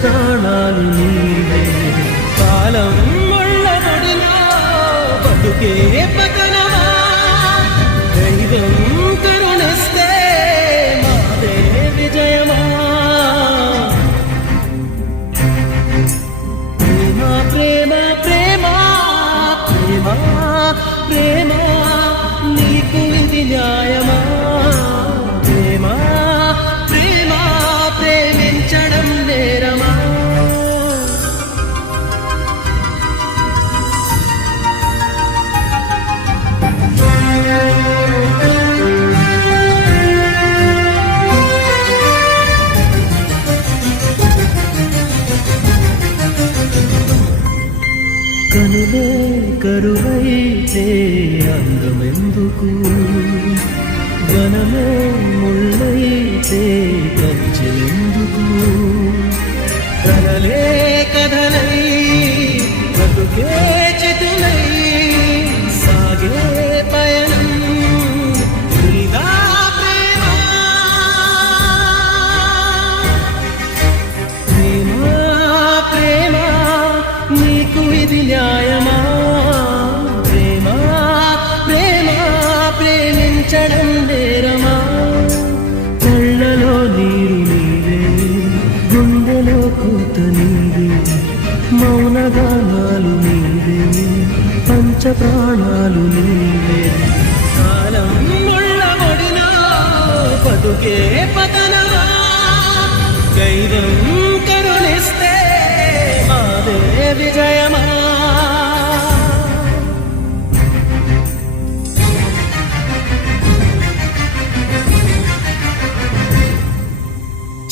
ప్రాణాలు నీవే కాలం ముళ్ళబడినా బతుకే పతనమా దైవం కరుణిస్తే మాదే విజయమా ప్రేమ ప్రేమ ప్రేమ ప్రేమ నీకు ఇది న్యాయమా ప్రేమ ప్రేమ ప్రేమించడం నేరమా కనులే కరువైతే అందమెందుకు వనమే ముళ్ళైతే కంచెలెందుకు కదలే కదలై బతుకే చితులై సాగే పయనం నీదా ప్రేమ ప్రేమ నీకు ఇది న్యాయమా ప్రేమ ప్రేమ ప్రేమించడం నేరమా కళ్ళలో నీరు నీవే గుండెలో కూత నీవే మౌనగానాలు నీవే పంచ ప్రాణాలు నీవే కాలం ముళ్ళబడినా బతుకే పతనమా దైవం కరుణిస్తే మాదే విజయమా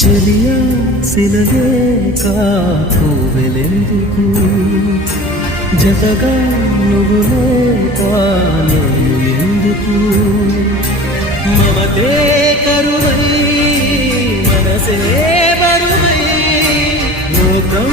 చెలియా సిలవే కావెలెందుకు జతగా నువ్వు నేను ఎందుకు మమతే కరువై మనసే బరువై లోకం